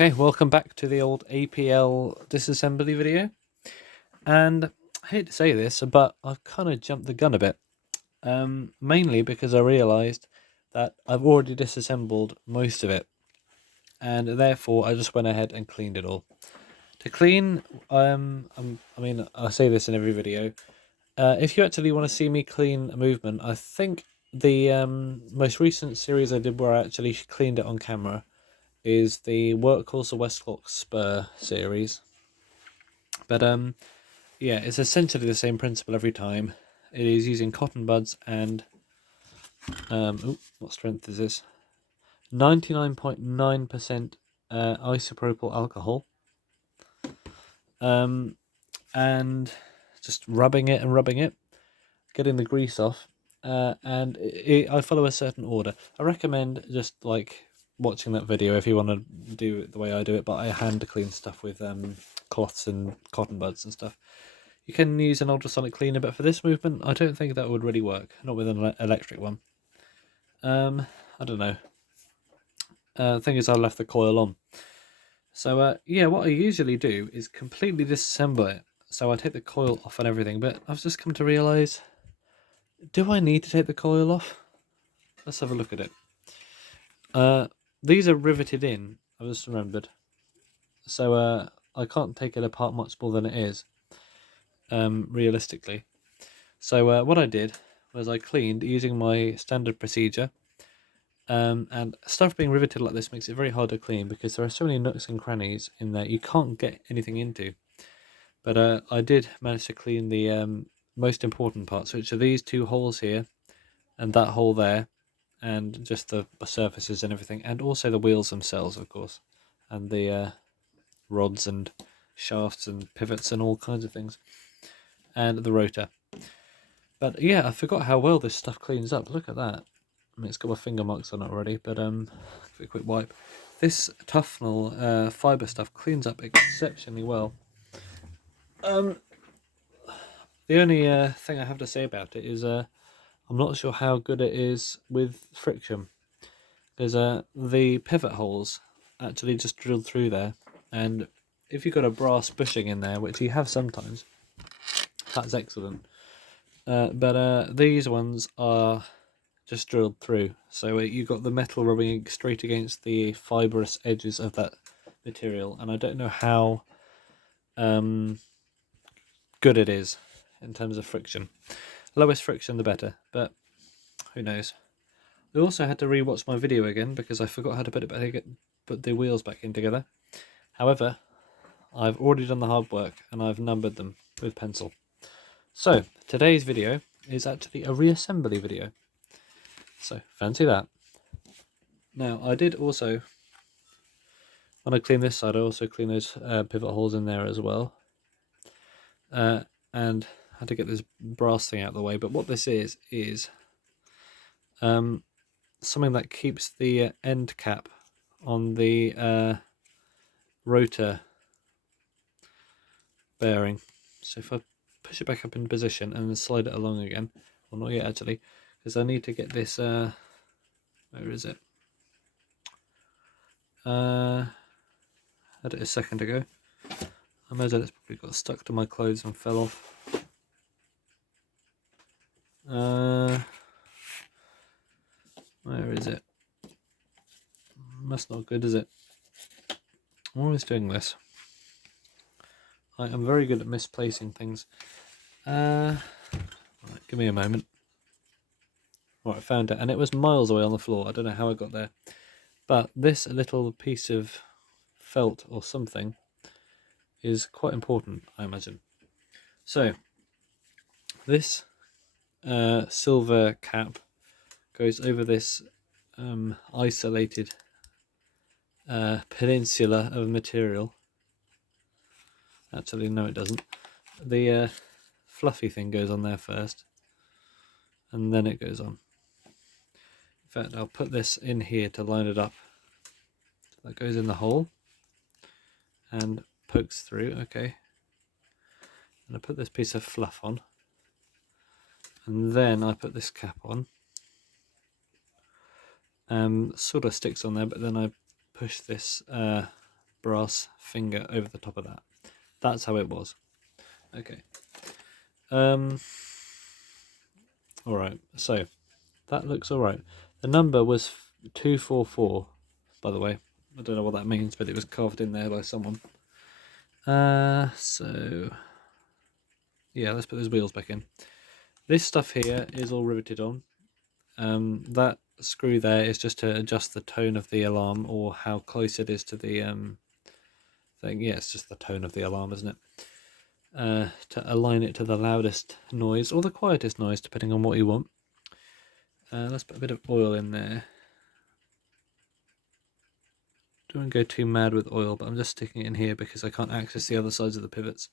Okay, welcome back to the old APL disassembly video. And I hate to say this, but I've kind of jumped the gun a bit. Mainly because I realised that I've already disassembled most of it. And therefore, I just went ahead and cleaned it all. To clean, I say this in every video. If you actually want to see me clean a movement, I think the most recent series I did where I actually cleaned it on camera is the Workhorse or Westlock Spur series. But yeah, it's essentially the same principle every time. It is using cotton buds and what strength is this? 99.9% isopropyl alcohol. And just rubbing it, getting the grease off, and I follow a certain order. I recommend just like watching that video if you want to do it the way I do it, but I hand clean stuff with cloths and cotton buds and stuff. You can use an ultrasonic cleaner, but for this movement, I don't think that would really work. Not with an electric one. I don't know. The thing is, I left the coil on. So yeah, what I usually do is completely disassemble it. So I take the coil off and everything, but I've just come to realise, do I need to take the coil off? Let's have a look at it. These are riveted in, I've just remembered. So I can't take it apart much more than it is, realistically. So what I did was I cleaned using my standard procedure. And stuff being riveted like this makes it very hard to clean because there are so many nooks and crannies in there you can't get anything into. But I did manage to clean the most important parts, which are these two holes here and that hole there, and just the surfaces and everything, and also the wheels themselves, of course, and the rods and shafts and pivots and all kinds of things, and the rotor. But yeah, I forgot how well this stuff cleans up. Look at that. I mean, it's got my finger marks on it already, but give it a quick wipe. This Tufnell fibre stuff cleans up exceptionally well. The only thing I have to say about it is I'm not sure how good it is with friction, because the pivot holes actually just drilled through there, and if you've got a brass bushing in there, which you have sometimes, that's excellent. But these ones are just drilled through, so you've got the metal rubbing straight against the fibrous edges of that material, and I don't know how good it is in terms of friction. Lowest friction the better, but who knows. I also had to rewatch my video again because I forgot how to put the wheels back in together. However, I've already done the hard work and I've numbered them with pencil. So today's video is actually a reassembly video. So fancy that. Now I did also, when I clean this side, I also clean those pivot holes in there as well. And had to get this brass thing out of the way. But what this is something that keeps the end cap on the rotor bearing. So if I push it back up into position and then slide it along again, well, not yet actually, because I need to get this, where is it? Had it a second ago. I imagine it's probably got stuck to my clothes and fell off. Where is it? That's not good, is it? I'm always doing this. I am very good at misplacing things. Right, give me a moment. Right, I found it, and it was miles away on the floor. I don't know how I got there. But this little piece of felt or something is quite important, I imagine. So, this silver cap goes over this isolated peninsula of material. Actually, no, it doesn't. The fluffy thing goes on there first, and then it goes on. In fact, I'll put this in here to line it up. That goes in the hole and pokes through, okay. And I put this piece of fluff on, and then I put this cap on. Sort of sticks on there, but then I push this brass finger over the top of that. That's how it was. Okay. Alright, so that looks alright. The number was 244, by the way. I don't know what that means, but it was carved in there by someone. So yeah, let's put those wheels back in. This stuff here is all riveted on. That screw there is just to adjust the tone of the alarm, or how close it is to the thing. Yeah, it's just the tone of the alarm, isn't it? To align it to the loudest noise or the quietest noise, depending on what you want. Let's put a bit of oil in there. Don't go too mad with oil, but I'm just sticking it in here because I can't access the other sides of the pivots.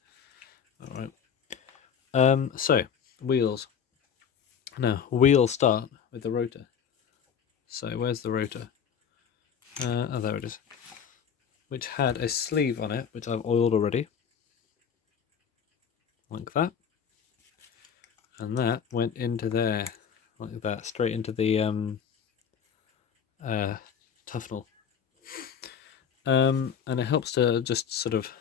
Alright. So, wheels. Now, we'll start with the rotor. So, where's the rotor? Oh, there it is. Which had a sleeve on it, which I've oiled already. Like that. And that went into there. Like that, straight into the tuffnel. And it helps to just sort of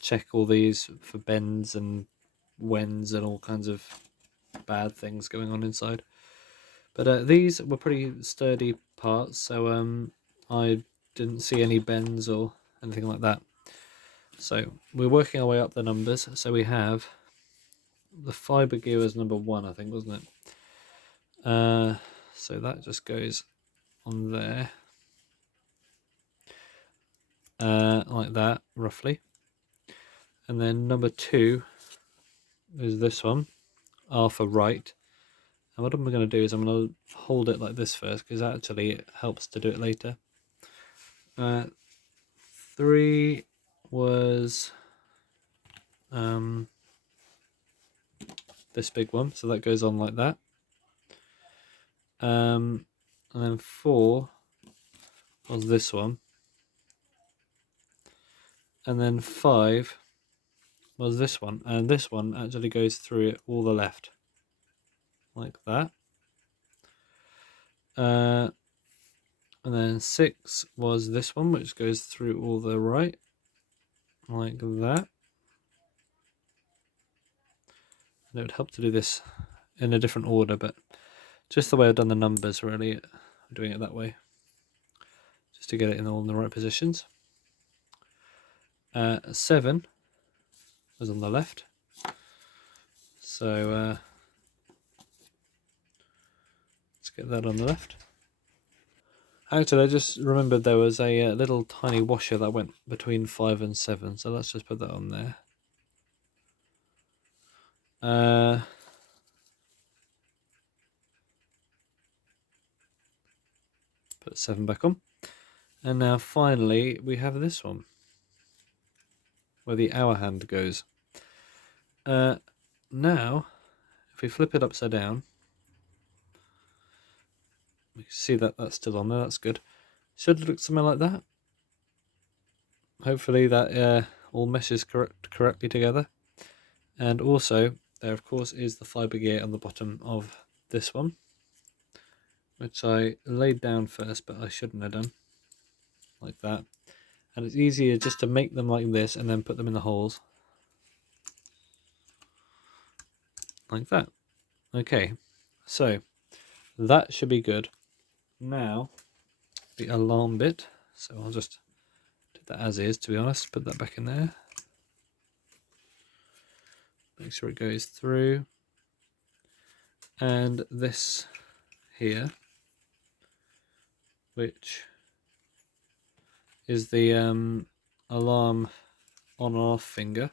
check all these for bends and wends and all kinds of bad things going on inside. But these were pretty sturdy parts, so I didn't see any bends or anything like that. So we're working our way up the numbers. So we have the fibre gear was number 1, I think, wasn't it? So that just goes on there. Like that, roughly. And then number 2 is this one, R for right. And what I'm going to do is I'm going to hold it like this first, because actually it helps to do it later. 3 was this big one, so that goes on like that. And then 4 was this one. And then 5 was this one, and this one actually goes through it all the left, like that. And then 6 was this one, which goes through all the right, like that. And it would help to do this in a different order, but just the way I've done the numbers, really, I'm doing it that way, just to get it in all in the right positions. 7 was on the left, so let's get that on the left. Actually, I just remembered there was a little tiny washer that went between 5 and 7, so let's just put that on there. Put 7 back on. And now finally we have this one, where the hour hand goes. Now, if we flip it upside down, we can see that that's still on there, that's good. Should look something like that. Hopefully that all meshes correctly together. And also, there of course is the fibre gear on the bottom of this one, which I laid down first, but I shouldn't have done, like that. And it's easier just to make them like this and then put them in the holes, like that. Okay, so that should be good. Now, the alarm bit, so I'll just do that as is, to be honest, put that back in there. Make sure it goes through. And this here, which is the alarm on and off finger.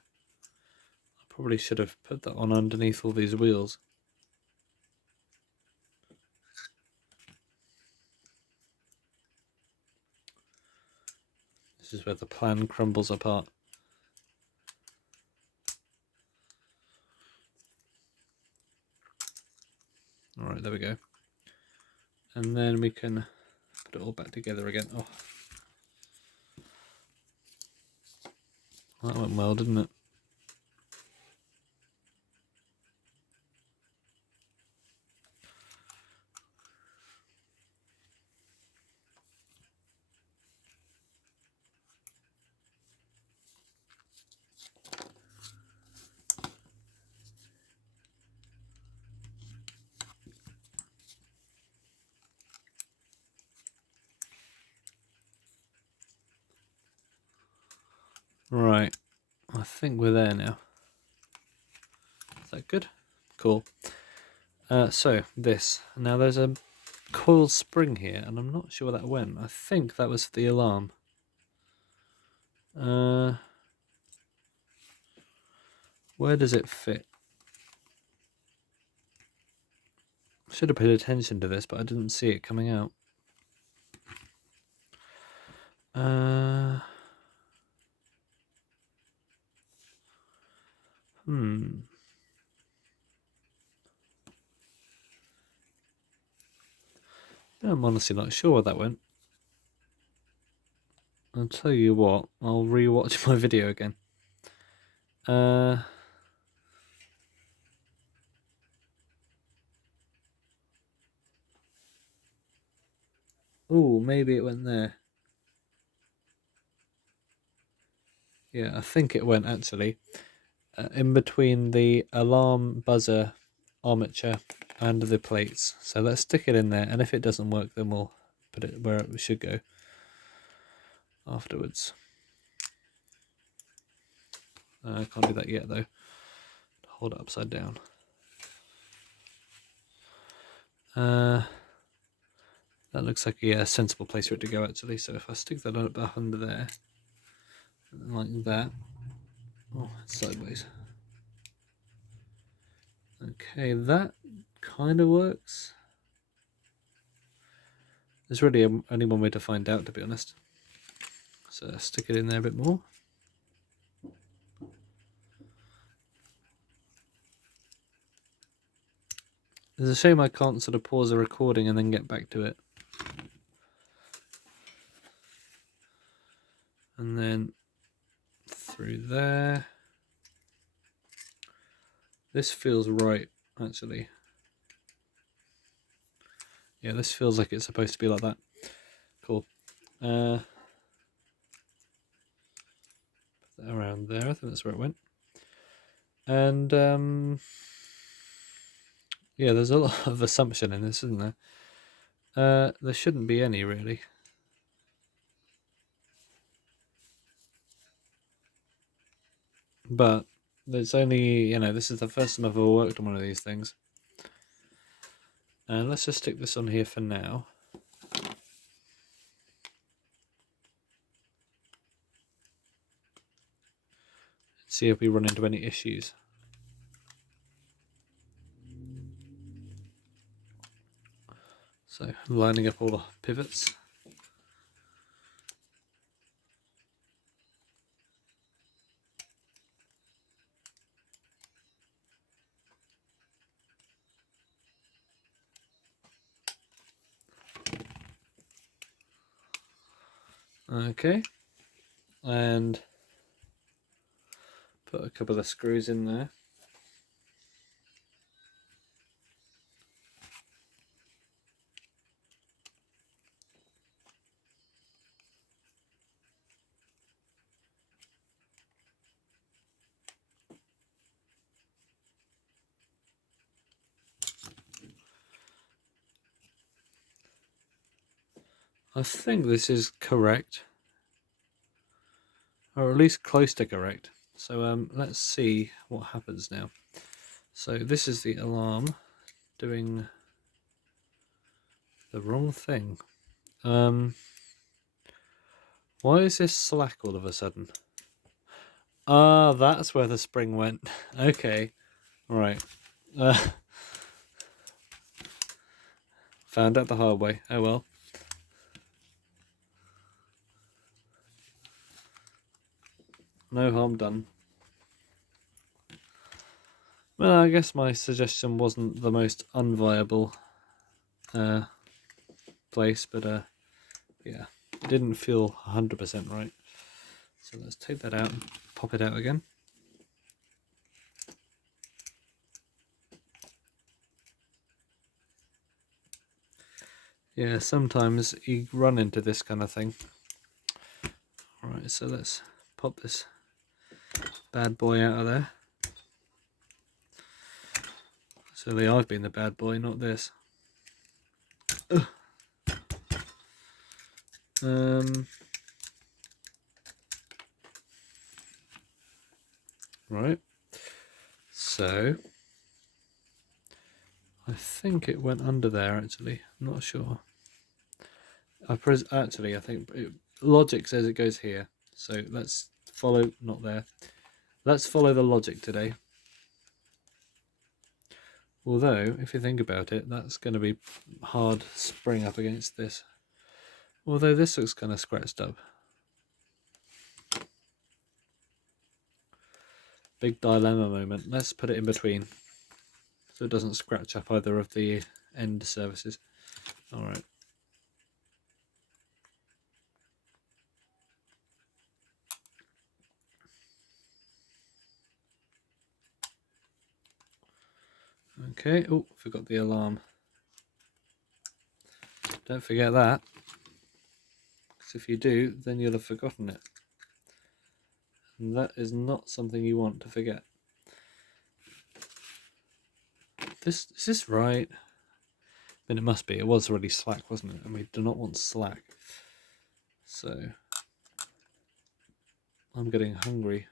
I probably should have put that on underneath all these wheels. This is where the plan crumbles apart. Alright, there we go. And then we can put it all back together again. Oh, that went well, didn't it? Right, I think we're there now. Is that good? Cool. So this. Now there's a coil spring here, and I'm not sure where that went. I think that was the alarm. Where does it fit? Should have paid attention to this, but I didn't see it coming out. I'm honestly not sure where that went. I'll tell you what, I'll rewatch my video again. Oh, maybe it went there. Yeah, I think it went actually in between the alarm buzzer armature and the plates. So let's stick it in there, and if it doesn't work, then we'll put it where it should go afterwards. I can't do that yet though. Hold it upside down. That looks like a sensible place for it to go actually. So if I stick that up under there, like that. Oh, it's sideways. Okay, that kind of works. There's really only one way to find out, to be honest. So stick it in there a bit more. It's a shame I can't sort of pause a recording and then get back to it. And then through there. This feels right, actually. Yeah, this feels like it's supposed to be like that. Cool. Put that around there. I think that's where it went. And yeah, there's a lot of assumption in this, isn't there? There shouldn't be any, really. But there's only, this is the first time I've ever worked on one of these things. And let's just stick this on here for now. See if we run into any issues. So lining up all the pivots. Okay, and put a couple of screws in there. I think this is correct, or at least close to correct. So let's see what happens now. So this is the alarm doing the wrong thing. Why is this slack all of a sudden? Ah, that's where the spring went. Okay, right. Found out the hard way. Oh well. No harm done. Well, I guess my suggestion wasn't the most unviable place, but yeah, it didn't feel 100% right. So let's take that out and pop it out again. Yeah, sometimes you run into this kind of thing. Alright, so let's pop this bad boy out of there. Certainly I've been the bad boy, not this. Right. So I think it went under there actually. I'm not sure. Actually, I think logic says it goes here. So let's follow, not there. Let's follow the logic today. Although, if you think about it, that's going to be hard spring up against this. Although this looks kind of scratched up. Big dilemma moment. Let's put it in between, so it doesn't scratch up either of the end surfaces. Alright. Okay, oh, forgot the alarm. Don't forget that, because if you do, then you'll have forgotten it. And that is not something you want to forget. Is this right? Then it must be. It was already slack, wasn't it? And we do not want slack. So I'm getting hungry.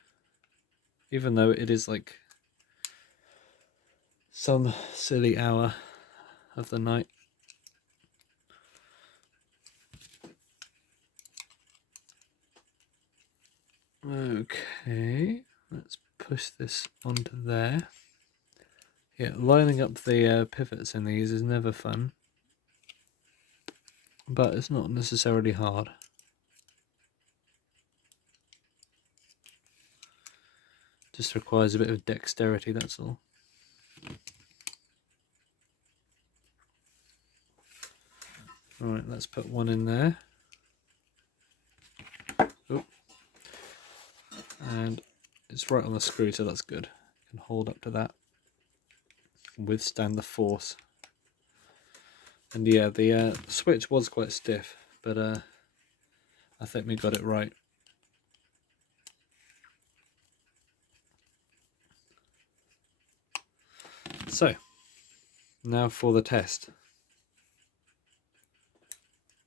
Even though it is like some silly hour of the night. Okay, let's push this onto there. Yeah, lining up the pivots in these is never fun, but it's not necessarily hard. Just requires a bit of dexterity, that's all. Alright, let's put one in there. Oh. And it's right on the screw, so that's good. Can hold up to that. Withstand the force. And yeah, the switch was quite stiff, but I think we got it right. So, now for the test.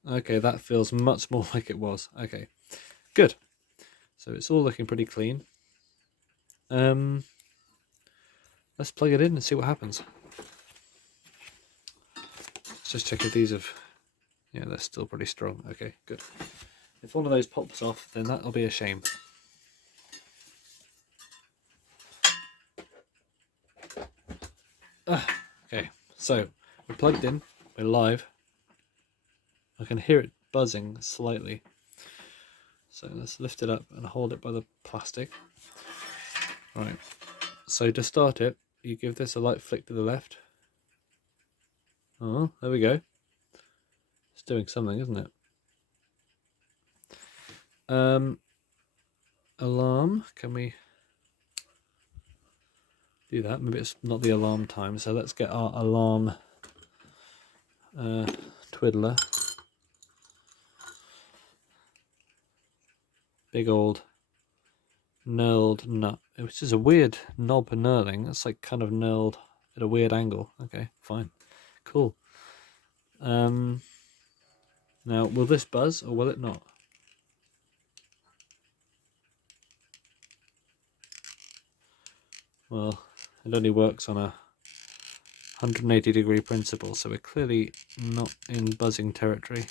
Okay, that feels much more like it was. Okay, good. So it's all looking pretty clean. Let's plug it in and see what happens. Let's just check if these have... Yeah, they're still pretty strong. Okay, good. If one of those pops off, then that'll be a shame. Okay, so we're plugged in. We're live. I can hear it buzzing slightly. So let's lift it up and hold it by the plastic. Right. So to start it, you give this a light flick to the left. Oh, there we go. It's doing something, isn't it? Alarm. Can we do that? Maybe it's not the alarm time. So let's get our alarm twiddler. Big old knurled nut, which is a weird knob knurling. It's like kind of knurled at a weird angle. Okay, fine, cool. Now, will this buzz or will it not? Well, it only works on a 180-degree principle, so we're clearly not in buzzing territory.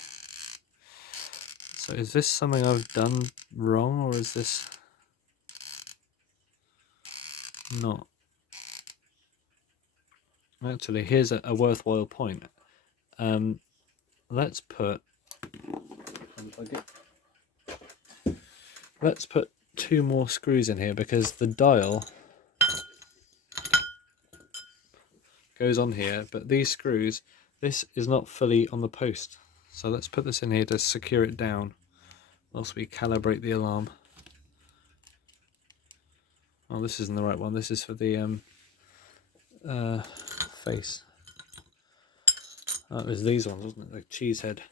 So is this something I've done wrong, or is this not? Actually, here's a worthwhile point. Let's put two more screws in here, because the dial goes on here, but these screws, this is not fully on the post. So let's put this in here to secure it down whilst we calibrate the alarm. Oh, this isn't the right one. This is for the face. Oh, it was these ones, wasn't it? The cheese head.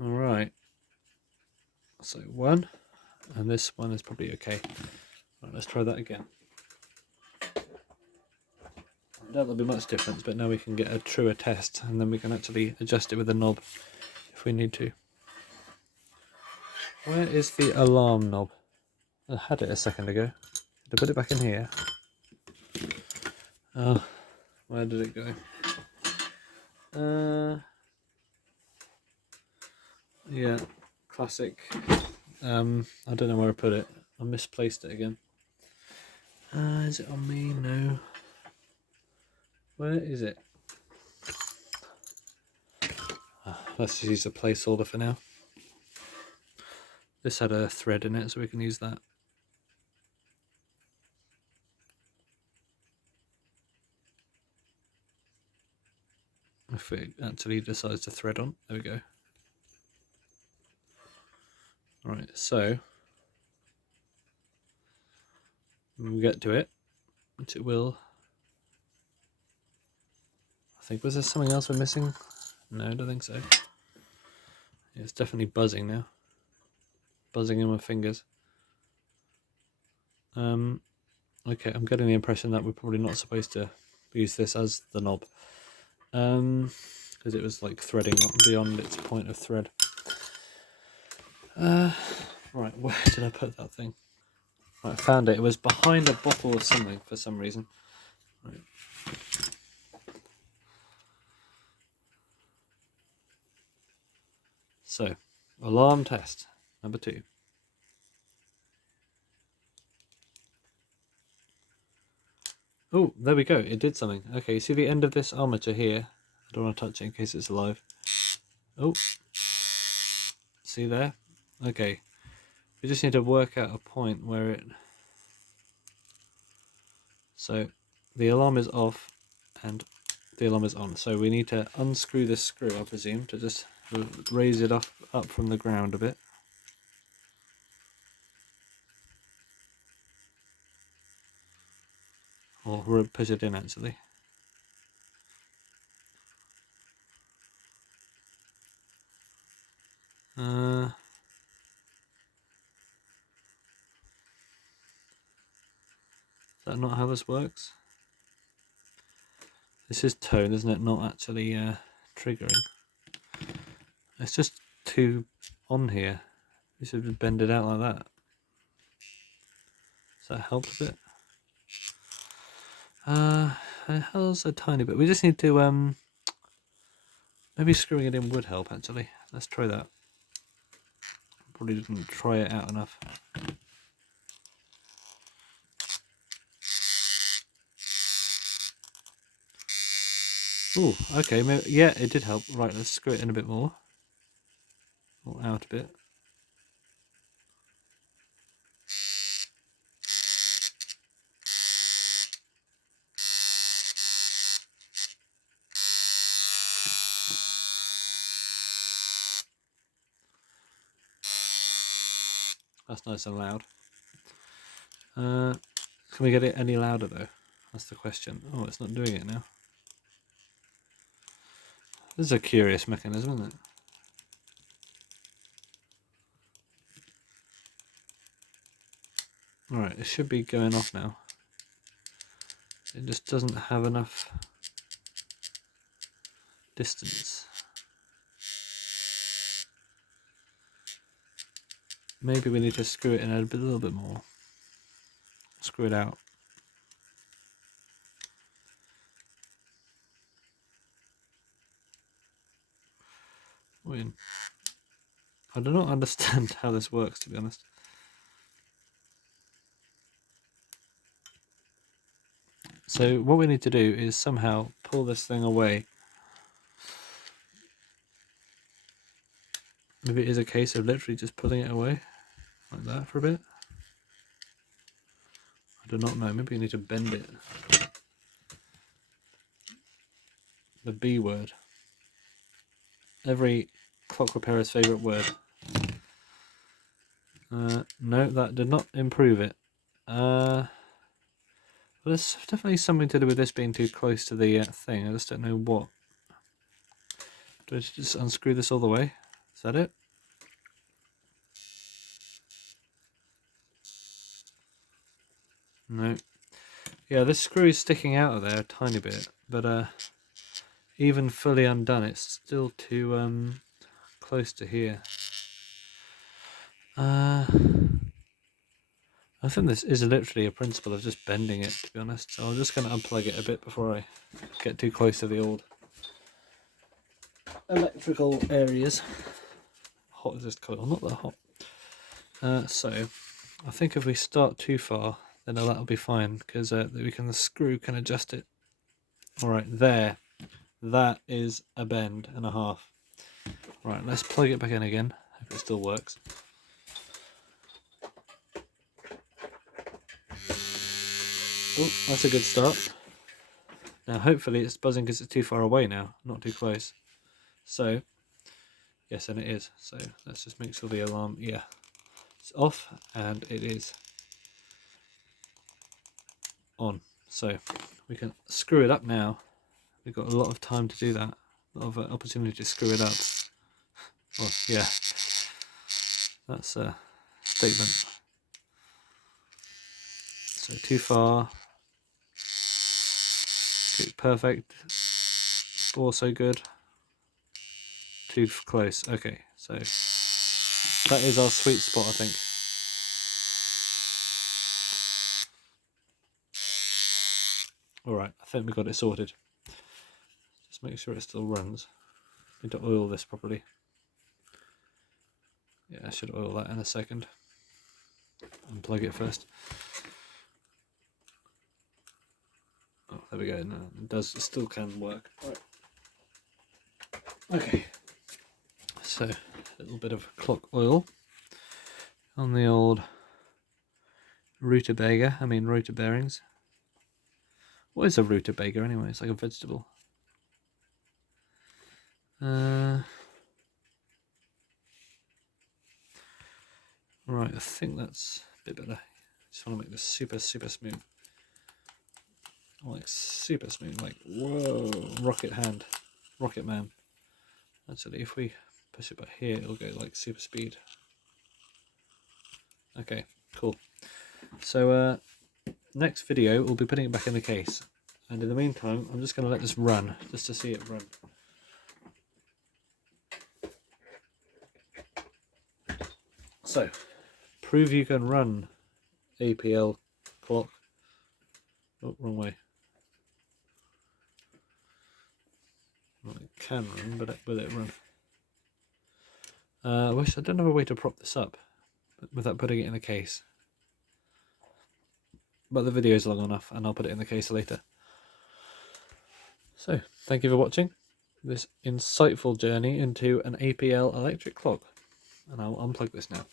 All right. So one, and this one is probably okay. All right, let's try that again. I doubt there'll be much difference, but now we can get a truer test, and then we can actually adjust it with a knob if we need to. Where is the alarm knob? I had it a second ago. Did I put it back in here? Oh, where did it go? Yeah, classic. I don't know where I put it. I misplaced it again. Is it on me? No. Where is it? Let's just use a placeholder for now. This had a thread in it, so we can use that. If it actually decides to thread on. There we go. Alright, so when we get to it, which it will. I think, was there something else we're missing? No, I don't think so. Yeah, it's definitely buzzing now. Buzzing in my fingers. Okay, I'm getting the impression that we're probably not supposed to use this as the knob. Because it was like threading beyond its point of thread. Right, where did I put that thing? Right, I found it. It was behind a bottle of something for some reason. Right. So, alarm test number 2. Oh, there we go. It did something. Okay, you see the end of this armature here? I don't want to touch it in case it's alive. Oh, see there? Okay, we just need to work out a point where it... So, the alarm is off and the alarm is on. So we need to unscrew this screw, I presume, to just raise it up from the ground a bit. Or push it in, actually. Does that not how this works? This is tone, isn't it? Not actually triggering. It's just too on here. You should bend it out like that. Does that help a bit? It helps a tiny bit. We just need to maybe screwing it in would help, actually. Let's try that. Probably didn't try it out enough. Ooh, okay, maybe, yeah, it did help. Right, let's screw it in a bit more. Or out a bit. That's nice and loud. Can we get it any louder though? That's the question. Oh, it's not doing it now. This is a curious mechanism, isn't it? Alright, it should be going off now. It just doesn't have enough distance. Maybe we need to screw it in a little bit more. Screw it out. I do not understand how this works, to be honest. So what we need to do is somehow pull this thing away. Maybe it is a case of literally just pulling it away like that for a bit. I do not know. Maybe you need to bend it. The B word. Every clock repairer's favourite word. No, that did not improve it. Well, there's definitely something to do with this being too close to the thing. I just don't know what. Do I just unscrew this all the way? Is that it? No. Yeah, this screw is sticking out of there a tiny bit, but even fully undone, it's still too close to here. I think this is literally a principle of just bending it, to be honest. So I'm just going to unplug it a bit before I get too close to the old electrical areas. Hot is this coil? Not that hot. So I think if we start too far, then that'll be fine, because the screw can adjust it. All right, there. That is a bend and a half. Right, let's plug it back in again. Hope it still works. Oh, that's a good start. Now hopefully it's buzzing because it's too far away now, not too close. So, yes, and it is. So let's just make sure the alarm, yeah, it's off, and it is on. So we can screw it up now. We've got a lot of time to do that. A lot of opportunity to screw it up. Well, yeah, that's a statement. So too far. Okay, perfect. Also good. Too close. Okay, so that is our sweet spot, I think. Alright, I think we got it sorted. Just make sure it still runs. Need to oil this properly. Yeah, I should oil that in a second. Unplug it first. Oh, there we go. No, it still can work. Right. Okay. So, a little bit of clock oil on the old rotor bearings. What is a rutabaga anyway? It's like a vegetable. Right, I think that's a bit better. Just want to make this super smooth. Like super smooth, like whoa, rocket man. Actually, if we push it back here, it'll go like super speed. Okay, cool. So next video, we'll be putting it back in the case. And in the meantime, I'm just going to let this run, just to see it run. So, prove you can run APL clock. Oh, wrong way. Well, it can run, but will it run? I wish I don't have a way to prop this up without putting it in a case. But the video is long enough, and I'll put it in the case later. So, thank you for watching this insightful journey into an APL electric clock. And I'll unplug this now.